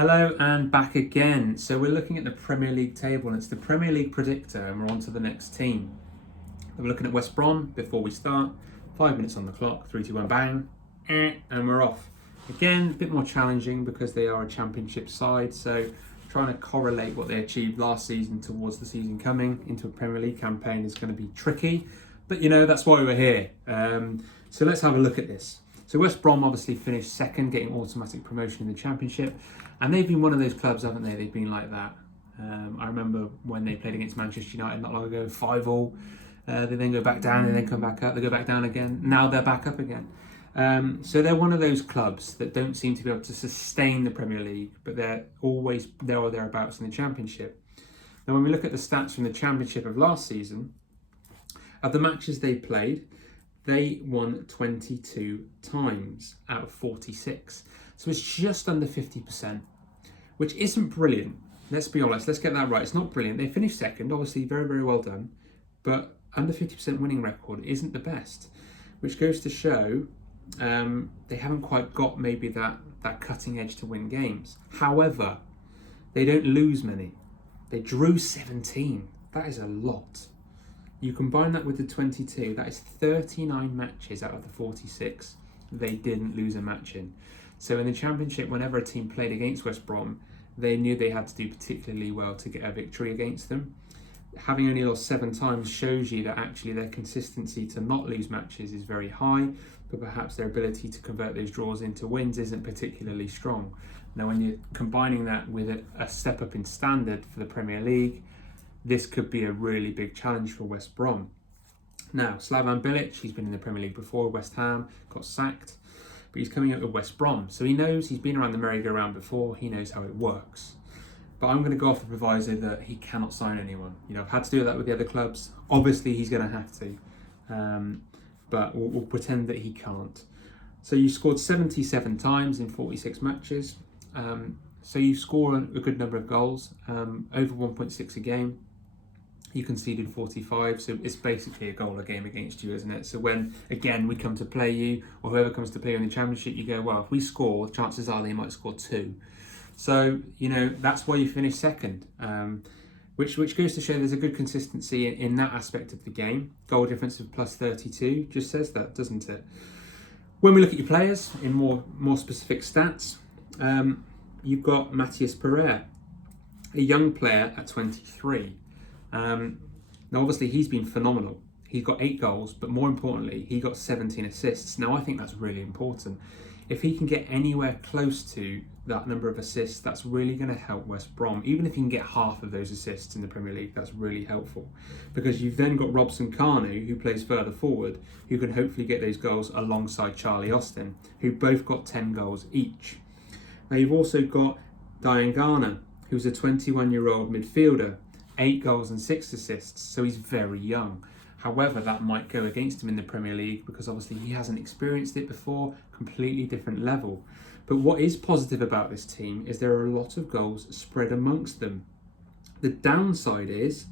Hello and back again. So we're looking at the Premier League table and it's the Premier League Predictor and we're on to the next team. We're looking at West Brom before we start. 5 minutes on the clock, 3, 2, 1, bang, and we're off. Again, a bit more challenging because they are a championship side, so trying to correlate what they achieved last season towards the season coming into a Premier League campaign is going to be tricky, but that's why we're here. So let's have a look at this. So West Brom obviously finished second, getting automatic promotion in the Championship, and they've been one of those clubs, haven't they? They've been like that. I remember when they played against Manchester United not long ago, 5-5. They then go back down and then come back up. They go back down again. Now they're back up again. So they're one of those clubs that don't seem to be able to sustain the Premier League, but they're always there or thereabouts in the Championship. Now, when we look at the stats from the Championship of last season, of the matches they played, they won 22 times out of 46. So it's just under 50%, which isn't brilliant. Let's be honest, let's get that right. It's not brilliant. They finished second, obviously very, very well done, but under 50% winning record isn't the best, which goes to show they haven't quite got maybe that cutting edge to win games. However, they don't lose many. They drew 17. That is a lot. You combine that with the 22, that is 39 matches out of the 46 they didn't lose a match in. So in the Championship, whenever a team played against West Brom, they knew they had to do particularly well to get a victory against them. Having only lost 7 times shows you that actually their consistency to not lose matches is very high, but perhaps their ability to convert those draws into wins isn't particularly strong. Now, when you're combining that with a step up in standard for the Premier League, this could be a really big challenge for West Brom. Now, Slaven Bilic, he's been in the Premier League before, West Ham, got sacked, but he's coming up with West Brom. So he knows, he's been around the merry-go-round before, he knows how it works. But I'm going to go off the proviso that he cannot sign anyone. I've had to do that with the other clubs. Obviously, he's going to have to. But we'll pretend that he can't. So you scored 77 times in 46 matches. So you score a good number of goals, over 1.6 a game. You conceded 45, so it's basically a goal a game against you, isn't it? So when, again, we come to play you, or whoever comes to play you in the Championship, you go, well, if we score, chances are they might score 2. So, that's why you finish second, which goes to show there's a good consistency in that aspect of the game. Goal difference of plus 32 just says that, doesn't it? When we look at your players in more specific stats, you've got Matthias Pereira, a young player at 23. Now, obviously, he's been phenomenal. He got 8 goals, but more importantly, he got 17 assists. Now, I think that's really important. If he can get anywhere close to that number of assists, that's really going to help West Brom. Even if you can get half of those assists in the Premier League, that's really helpful. Because you've then got Robson Kanu, who plays further forward, who can hopefully get those goals alongside Charlie Austin, who both got 10 goals each. Now, you've also got Diangana, who's a 21-year-old midfielder, 8 goals and 6 assists, so he's very young. However, that might go against him in the Premier League because obviously he hasn't experienced it before, completely different level. But what is positive about this team is there are a lot of goals spread amongst them. The downside is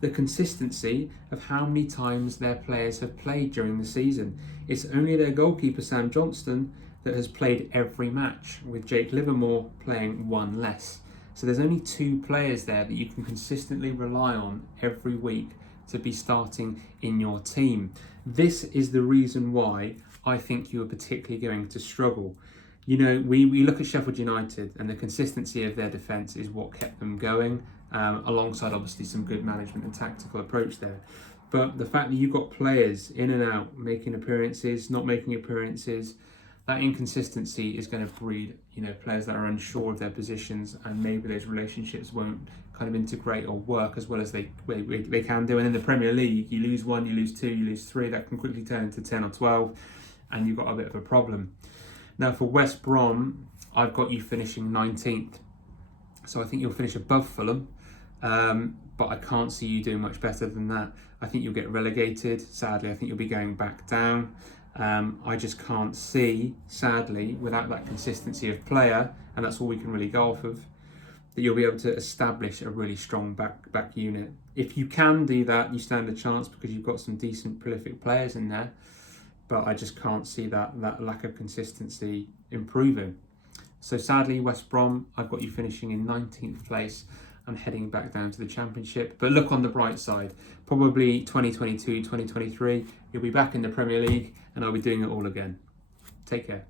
the consistency of how many times their players have played during the season. It's only their goalkeeper, Sam Johnston, that has played every match, with Jake Livermore playing 1 less. So there's only 2 players there that you can consistently rely on every week to be starting in your team. This is the reason why I think you are particularly going to struggle. We look at Sheffield United and the consistency of their defence is what kept them going, alongside obviously some good management and tactical approach there. But the fact that you've got players in and out, making appearances, not making appearances, that inconsistency is going to breed, players that are unsure of their positions, and maybe those relationships won't kind of integrate or work as well as they can do. And in the Premier League, you lose 1, you lose 2, you lose 3, that can quickly turn into 10 or 12, and you've got a bit of a problem. Now, for West Brom, I've got you finishing 19th. So I think you'll finish above Fulham, but I can't see you doing much better than that. I think you'll get relegated. Sadly, I think you'll be going back down. I just can't see, sadly, without that consistency of player, and that's all we can really go off of, that you'll be able to establish a really strong back unit. If you can do that, you stand a chance because you've got some decent, prolific players in there, but I just can't see that lack of consistency improving. So sadly, West Brom, I've got you finishing in 19th place and heading back down to the Championship. But look on the bright side, probably 2022, 2023, you'll be back in the Premier League and I'll be doing it all again. Take care.